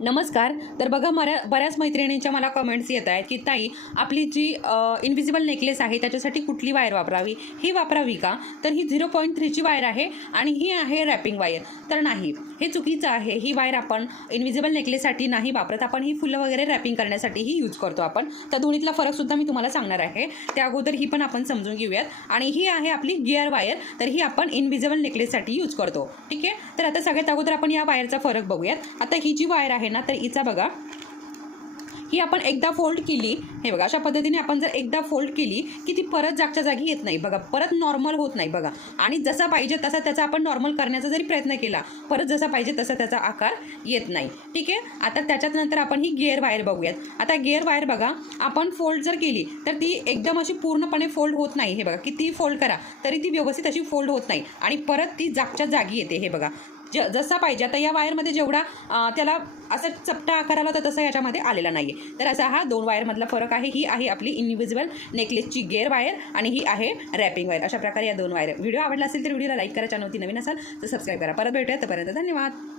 नमस्कार. तर बघा बऱ्याच मैत्रिणींच्या मला कमेंट्स येत आहेत की ताई आपली जी इनविजिबल नेकलेस आहे त्याच्यासाठी कुठली वायर वापरावी, ही वापरावी का? तर ही 0.3ची वायर आहे आणि ही आहे रॅपिंग वायर. तर नाही, हे चुकीचं आहे. ही वायर आपण इनविजिबल नेकलेससाठी नाही वापरत, आपण ही फुलं वगैरे रॅपिंग करण्यासाठीही यूज करतो आपण. त्या दोन्हीतला फरकसुद्धा मी तुम्हाला सांगणार आहे. त्या अगोदर ही पण आपण समजून घेऊयात. आणि ही आहे आपली गिअर वायर, तर ही आपण इनविजिबल नेकलेससाठी यूज करतो. ठीक आहे. तर आता सगळ्यात अगोदर आपण या वायरचा फरक बघूयात. आता ही जी वायर आहे ना, तर हिचा बघा, ही आपण एकदा फोल्ड केली, हे बघा अशा पद्धतीने आपण जर एकदा फोल्ड केली की ती परत जागच्या जागी येत नाही बघा, परत नॉर्मल होत नाही बघा. आणि जसा पाहिजे तसा त्याचा आपण नॉर्मल करण्याचा जरी प्रयत्न केला, परत जसा पाहिजे तसा त्याचा आकार येत नाही. ठीक आहे. आता त्याच्यात नंतर आपण ही गिअर वायर बघूयात. आता गिअर वायर बघा, आपण फोल्ड जर केली तर ती एकदम अशी पूर्णपणे फोल्ड होत नाही. हे बघा, किती फोल्ड करा तरी ती व्यवस्थित अशी फोल्ड होत नाही आणि परत ती जागच्या जागी येते. हे बघा, जसा पाहिजे. आता या वायरमध्ये जेवढा त्याला असं चपटा आकार आला तर तसं याच्यामध्ये आलेला नाही आहे. तर असा हा 2 वायरमधला फरक आहे. ही आहे आपली इनविजिबल नेकलेसची गिअर वायर आणि ही आहे रॅपिंग वायर. अशा प्रकारे या 2 वायर. व्हिडिओ आवडला असेल तर व्हिडिओला लाईक करा, चॅनलवरती नवीन असाल तर सबस्क्राईब करा. परत भेटूया, तोपर्यंत धन्यवाद.